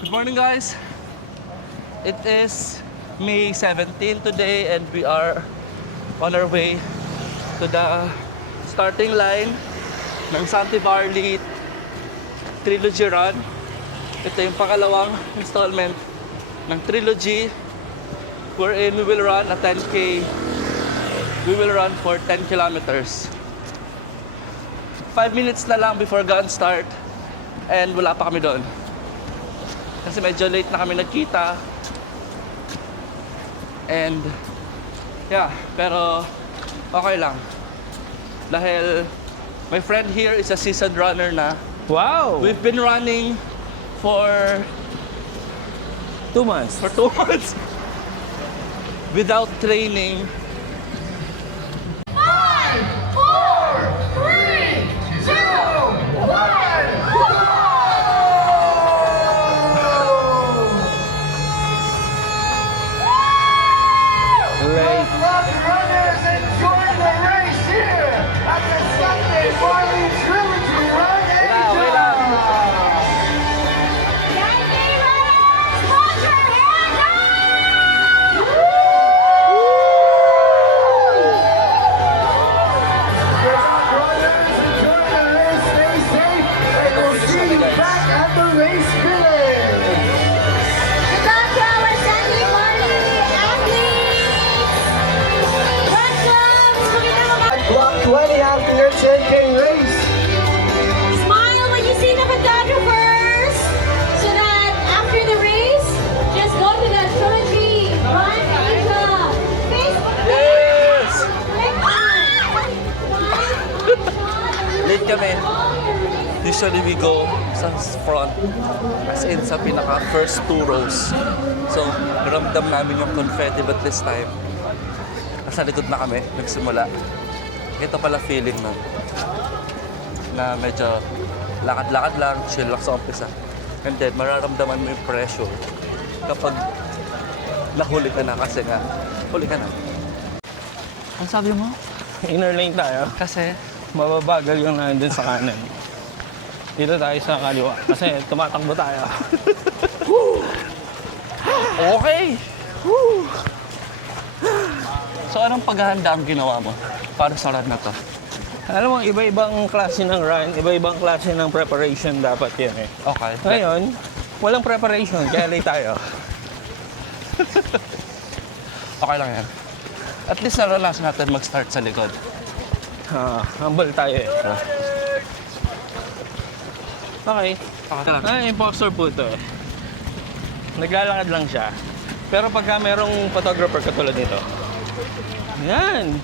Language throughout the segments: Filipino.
Good morning, guys. It is May 17 today and we are on our way to the starting line ng Sante Barley Trilogy Run. Ito yung pangalawang installment ng Trilogy wherein we will run a 10K. We will run for 10 kilometers. 5 minutes na lang before gun start and wala pa kami doon. Kasi medyo late na kami nagkita. And yeah, pero okay lang. Dahil my friend here is a seasoned runner na. Wow! We've been running for 2 months. for 2 months without training. 5, 4, 3, 2, 1, go! Great. Runners enjoy the race here at the Sunday Barley Trilogy Run Okay lang. Yankee runners, put your hands up! Runners enjoy the race, stay safe, and we'll see you back at the race finish. Good luck to our Sunday Barley athletes! Welcome to At block 20 after your 10K race. Smile when you see the photographers so that after the race, just go to the Trilogy Run Asia Facebook Yes! Click on Late kami. Usually we go sa front, as in sa pinaka first 2 rows. So, ramdam namin yung confetti, but this time, nasa likod na kami, nagsimula. Ito pala feeling nun, na medyo lakad-lakad lang, chill lang sa umpisa. And then, mararamdaman mo yung pressure kapag nahuli ka na kasi nga, huli ka na. Ang sabi mo? Inner lane tayo. Kasi, Mababagal yung nandun sa kanan. Dito tayo sa kaliwa. Kasi tumatakbo tayo. okay! So, anong paghahanda ang ginawa mo para sa run na to? Alam mo, iba-ibang klase ng run, iba-ibang klase ng preparation dapat yan eh. Okay. Ngayon, walang preparation, kaya late tayo. Okay lang yan. At least naranasan natin mag-start sa likod. Humble tayo eh. Okay. Okay lang. Imposter po ito eh. Naglalakad lang siya. Pero pagka merong photographer katulad nito, yan.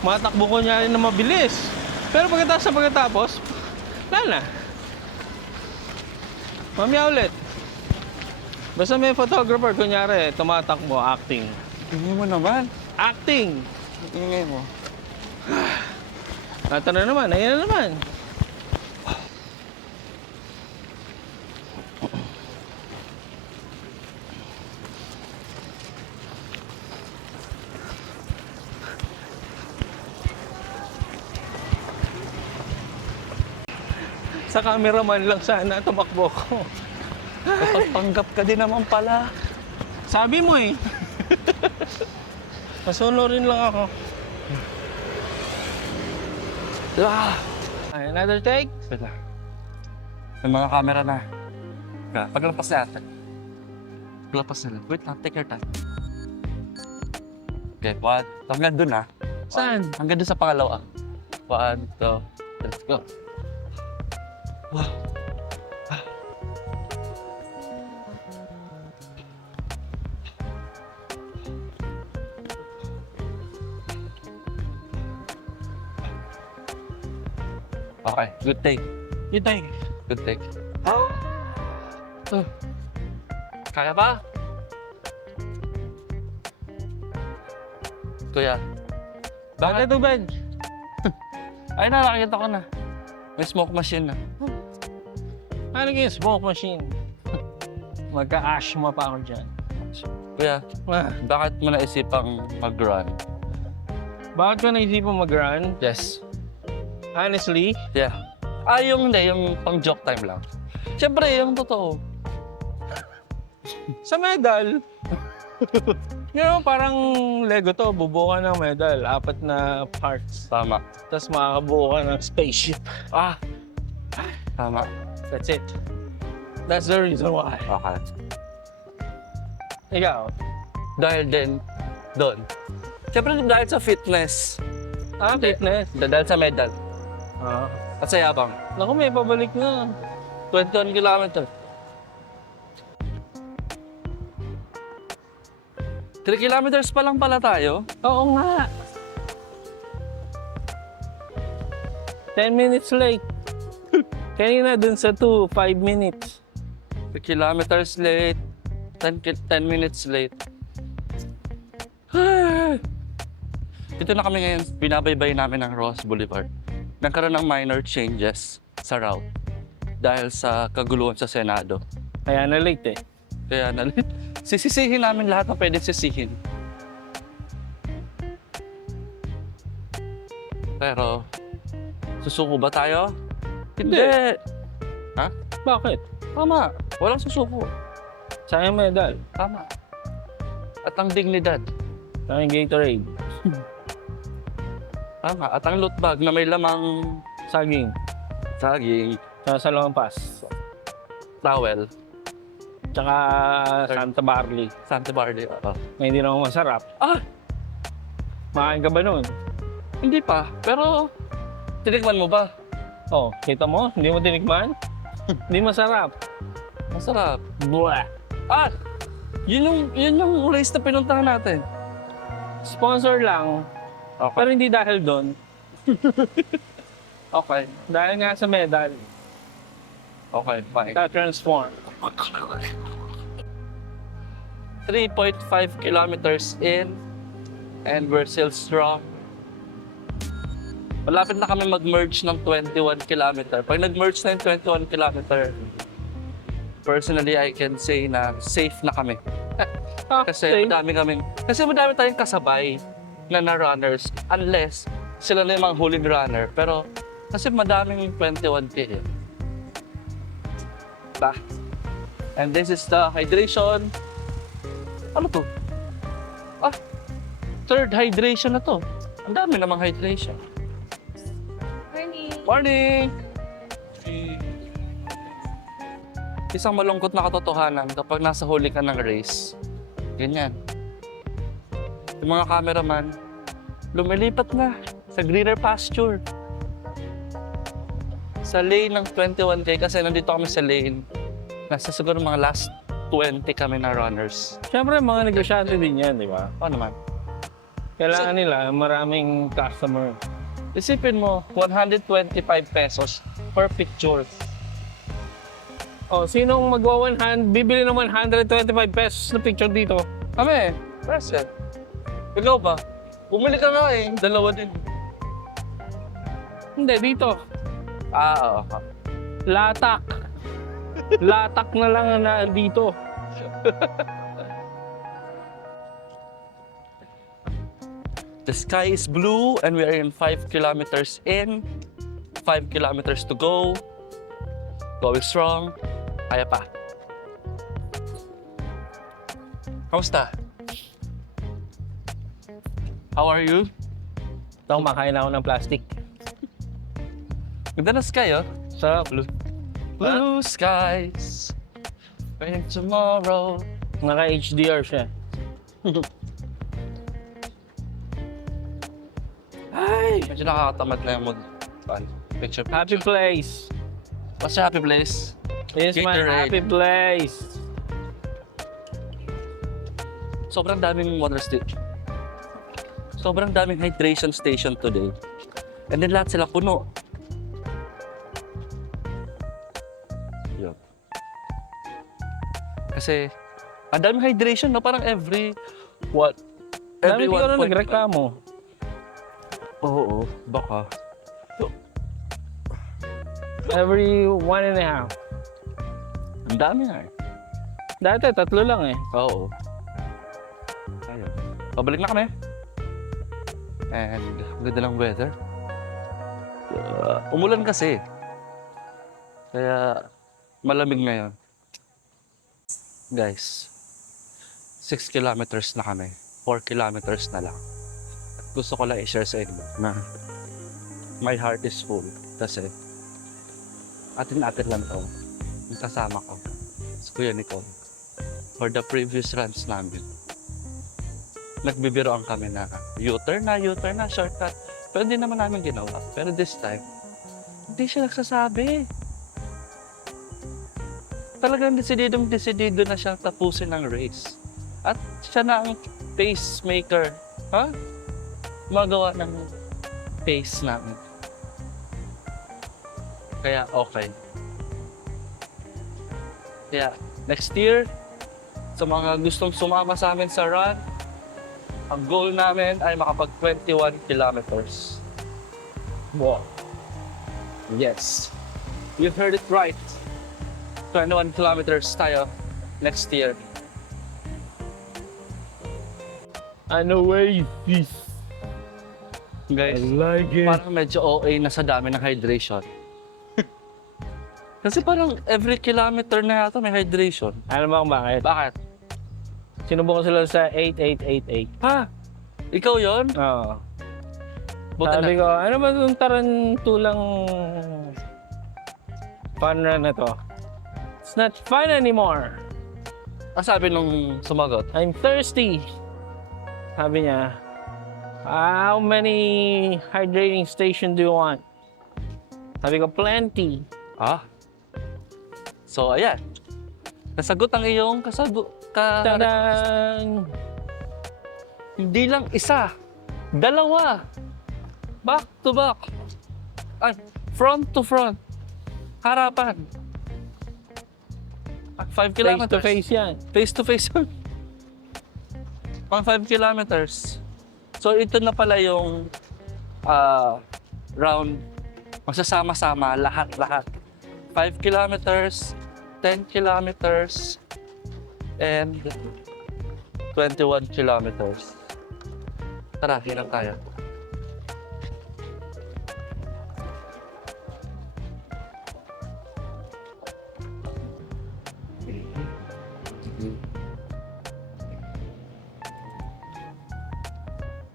Matakbo ko niya rin na mabilis. Pero pagkatapos, wala na. Mamaya ulit. Basta may photographer, kunyari, tumatakbo, acting. Tingin mo naman. Acting! Tingin mo. Ito na naman, ayan na naman. Sa cameraman lang sana tumakbo ko. Kapagpanggap ka din naman pala. Sabi mo eh. Masunurin lang ako. Ah! Ay, another take. Wait lang. May mga camera na. Paglampas natin. Paglampas nila. Wait lang, take your time. Okay, 1. Hanggang dun ah. Saan? Hanggang dun sa pangalawa. 1, 2, let's go. Wow. Okay, good take. You take. Good take. Kaya ba? Kuya. Bakit ito, Ben? Ay na, nakikita ko na. May smoke machine na. Ano yung smoke machine? Magka-ashma pa ako dyan. Kuya, Ah, bakit mo naisipang mag-run? bakit ko naisipang mag-run? Yes. Honestly, Yeah. Yung pang joke time lang. Siyempre, yung totoo. Sa medal. Parang Lego to, bubuo ka ng medal. 4 na parts. Tama. Tapos makakabuo ka ng spaceship. Tama. That's it. That's the reason why. Okay. Ikaw? Dahil din, doon. Siyempre dahil sa fitness. Fitness. Dahil sa medal. At sa yabang. Naku, may pabalik na. 21 kilometers. 3 kilometers pa lang pala tayo. Oo nga. 10 minutes late. Kanina dun sa 5 minutes. 3 kilometers late. 10 minutes late. Ito na kami ngayon. Binabaybay namin ang Ross Boulevard. Nagkaroon ng minor changes sa route. Dahil sa kaguluhan sa Senado. Kaya na late eh. Kaya sisisihin namin lahat na pwede sisihin. Pero, susuko ba tayo? Hindi. Ha? Bakit? Tama. Walang susuko. Sayang medal. Tama. At ang dignidad. Sayang Gatorade. Tama. At ang loot bag na may lamang Saging. saging, Sa Salonpas. towel, Tsaka Santa Barley. Santa Barley. May hindi naman masarap. Makain ka ba nun? Hindi pa. Pero, tinikman mo ba? Oh, kita mo? Hindi mo tinikman? Hindi masarap. Masarap. Blah. Yun yung race na pinuntahan natin. Sponsor lang. Okay. Pero hindi dahil doon. Okay. Dahil nga sa medal. Okay, fine. Transform. 3.5 kilometers in and we're still strong. Malapit na kami mag-merge ng 21 kilometer. Pag nag-merge na yung 21 kilometer, personally, I can say na safe na kami. Kasi madami tayong kasabay na runners unless sila na yung mga huling runner. Pero kasi madaming 21K eh. And this is the hydration. Ano to? Third hydration na to. Ang dami namang hydration. Morning! Isang malungkot na katotohanan kapag nasa huli ka ng race. Ganyan. Yung mga cameraman, lumilipat na sa greener pasture. Sa lane ng 21K kasi nandito kami sa lane. Nasa siguro mga last 20 kami na runners. Siyempre, mga negosyante din yan, di ba? Oo naman. Kailangan nila maraming customer. Isipin mo, 125 pesos per picture. Oh, sinong bibili ng 125 pesos na picture dito? Kami, present. Ikaw ba? Bumili ka nga eh. Dalawa din. Hindi, dito. Oo. Latak. Latak na lang na dito. The sky is blue and we are in 5 kilometers in. 5 kilometers to go. Going strong. Kaya pa. Kamusta? How are you? Ito, makain ako ng plastic. Ganda na sky, oh. Sarap. Blue skies. Rain tomorrow. Naka-HDR siya. Ay! Medyo nakakatamad na yung picture. Happy place. What's your happy place? This is my Gatorade. happy place. Sobrang daming water station. Sobrang daming hydration station today. And then lahat sila puno. Yun. Kasi, ang daming hydration, no? Parang every Dami ko na 1.5. nagreklamo. Oo, baka. Every 1.5. Ang dami nga eh. Dati, 3 lang eh. Oo. Ayun. Pabalik na kami. And ganda ng weather. Umulan kasi. Kaya malamig ngayon. Guys, 6 kilometers na kami. 4 kilometers na lang. At gusto ko lang i-share sa inyo na my heart is full. Kasi atin-atin lang to. Yung kasama ko, si Kuya Nicole. For the previous runs namin, nagbibiroan kami na U-turn na, shortcut. Pero hindi naman namin ginawa. Pero this time, hindi siya nagsasabi. Talagang desidido na siyang tapusin ng race. At siya na ang pacemaker. Ha? Magawa ng pace namin. Kaya okay. Kaya next year, sa mga gustong sumama sa amin sa run, ang goal namin ay makapag 21 kilometers. Wow. Yes. You heard it right. 21 kilometers tayo next year. Ano way this? Guys, like it. parang medyo OA na sa dami ng hydration. Kasi parang every kilometer na yata may hydration. Alam mo kung bakit? Bakit? Sinubukan sila sa 8888. Ha? Ikaw yon? Oo. Buti Sabi na. ko, ano ba itong tarantulang fun run na to? It's not fun anymore. Sabi nung sumagot? I'm thirsty. Sabi niya, how many hydrating station do you want? Sabi ko, plenty. So, ayan. Nasagot ang iyong Tadaan! Hindi lang isa. Dalawa. Back to back. Ay, front to front. Harapan. At 5 Face kilometers. to face yan. Face to face yun. Pang 5 kilometers. So, ito na pala yung round. Magsasama-sama, lahat-lahat. 5 kilometers, 10 kilometers, and 21 kilometers. Tara, hirap tayo.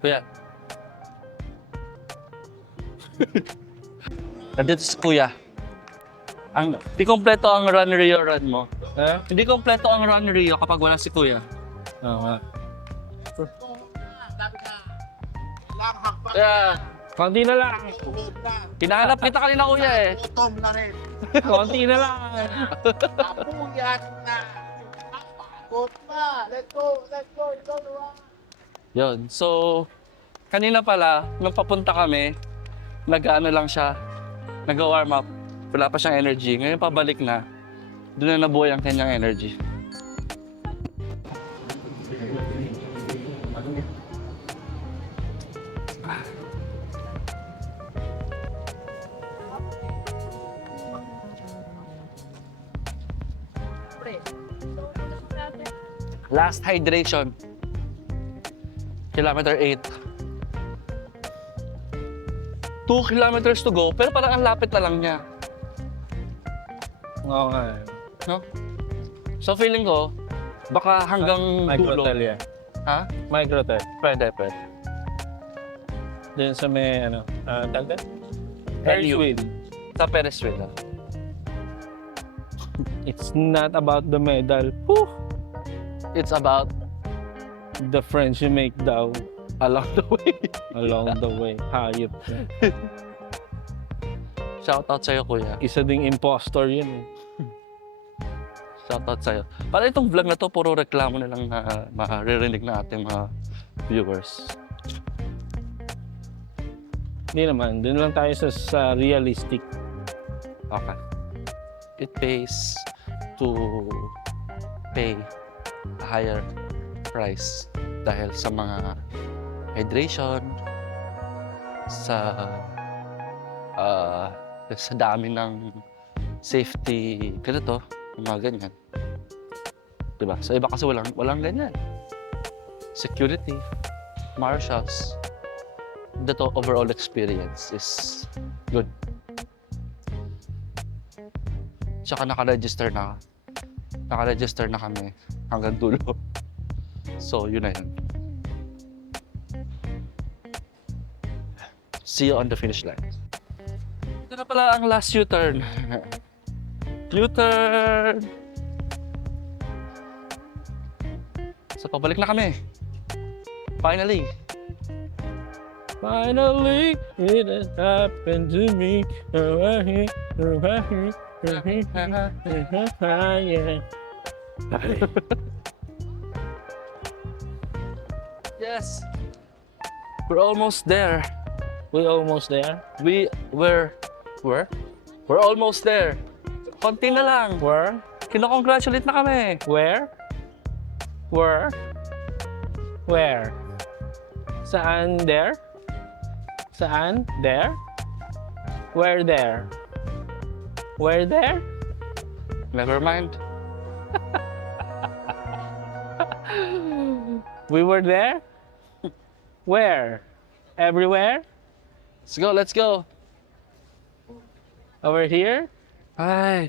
Kuya. Nandito si Kuya. Hindi kompleto ang Run Rio run mo. Ha? Hindi kompleto ang Run Rio kapag wala si Kuya. Oo nga. Kaya, Konti na lang. hinahanap kita kanina Kuya eh. Gutom na rin. Konti na lang. Kapuyat na. Pagod na. Let's go. Let's go. Let's go. Yun. So, kanina pala, nung papunta kami, nag-ano lang siya, nag-warm up. Wala pa siyang energy. Ngayon pabalik na, doon na nabuhay ang kanyang energy. Last hydration. Kilometer 8. 2 kilometers to go, pero parang ang lapit na lang niya. Oo nga. No? So feeling ko, baka hanggang dulo. Microtel yan. Ha? Microtel. Pwede. Diyan sa may, ano, tagda? LU. Wheel. Sa Perez wheel. It's not about the medal. Whew! It's about The friends you make daw along the way. along the way. Hayop. Shoutout sa'yo, Kuya. Isa ding impostor yun eh. Shoutout sa'yo. Para itong vlog na to, puro reklamo na lang na maririnig na ating mga viewers. Hindi naman. Doon lang tayo sa realistic. Okay. It pays to pay a higher price dahil sa mga hydration, sa dami ng safety, ganito, yung mga ganyan. Diba? Sa iba kasi walang ganyan. Security, marshals, the overall experience is good. Tsaka naka-register na Naka-register na kami hanggang dulo. So, yun na yun. See you on the finish line. Ito na pala ang last U-turn. U-turn! So, pabalik na kami. Finally. Finally, it has happened to me. Yes. We're almost there. We almost there. We're almost there. Konti na lang. Where? Kino-congratulate na kami. Where? Where? Where? Saan there? Saan there? Where there? Where there? Never mind. We were there? Where? Everywhere? Let's go, let's go. Over here? Hi.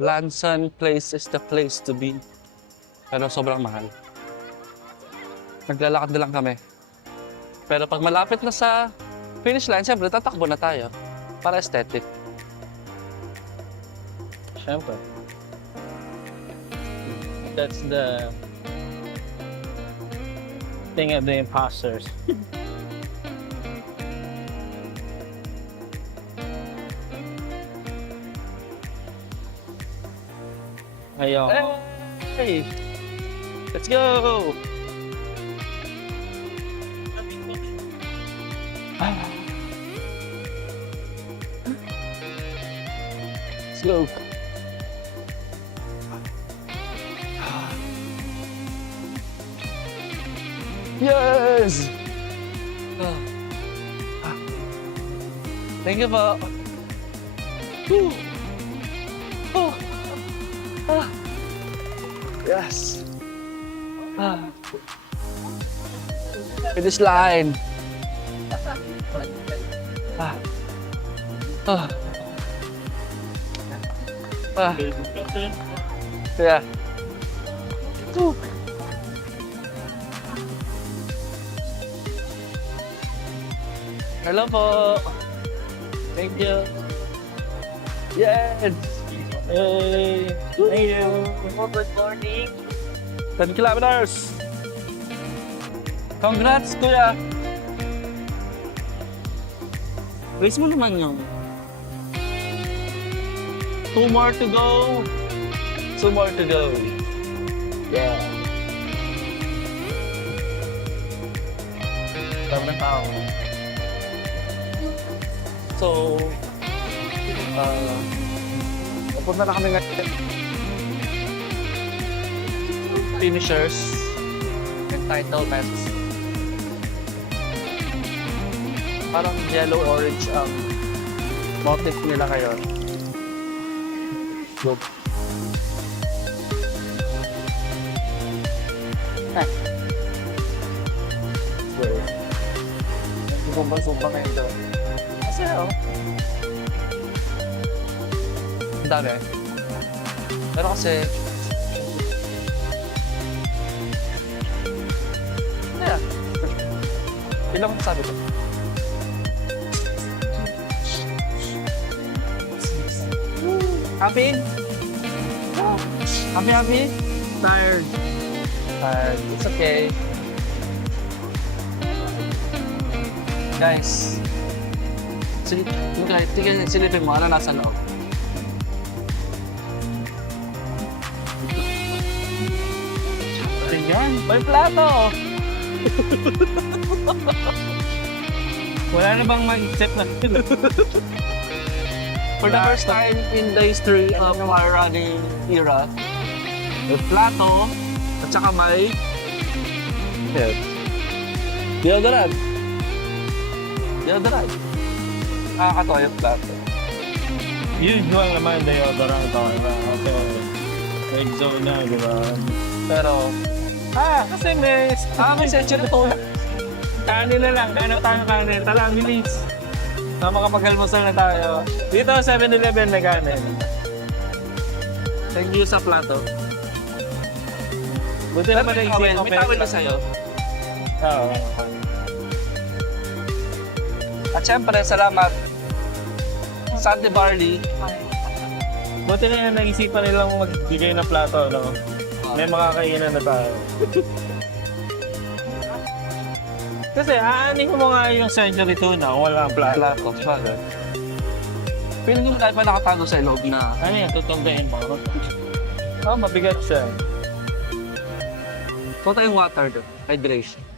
Lansan Place is the place to be. Pero sobrang mahal. Naglalakad na lang kami. Pero pag malapit na sa finish line, siyempre tatakbo na tayo. Para aesthetic. Siyempre. That's the thing of the imposters. Ayun. Hey! Let's go! Let's go. Yes! Thank you po. Woo. Oh. Ah. Yes. Ah. Finish line. Ah. Ah. Ah. Yeah. Woo. Hello po. Thank you. Yes. Hey, thank you. Good morning. 10 kilometers. Congrats, kuya. Race mo naman yung 2 more to go. 2 more to go. Yeah. Dami ng tao. So, napunta na kami ngayon. Finishers, entitlements. Parang yellow-orange ang motif nila ngayon. Go. So, nagsumbang-sumbang ngayon doon. Kasi ang dami. Pero kasi, yeah. Yun lang ang sabi ko. Happy? Happy? Tired. Tired. It's okay. Guys, silipin mo, ano nasa loob? Tingnan. May plato! Wala na bang mag-step na For the first time in the history of our running era, may plato, at saka may deodorant. Deodorant. Nakakatawa yung plato. Usual naman deodorant to, diba? Okay. Exo na, diba? Pero, Kasi may may century to. Kanin na lang, kain na tayo kanin. Tara, bilis. Makapag-almusal na tayo. Dito, 7-Eleven may kanin. Thank you sa plato. Buti naman na May tawel na sa'yo. Oo. At syempre, salamat. Santi Barley. Buti na yung naisipan nilang magbigay ng plato, no? May makakainan na tayo. Kasi aanin mo nga yung century tuna kung wala ang plato. Plato. Bagay. Feeling ko tayo pa nakatago sa loob na. Ano yan, tutunggain mo? Oh, mabigat siya. Ito tayong water doon. Hydration.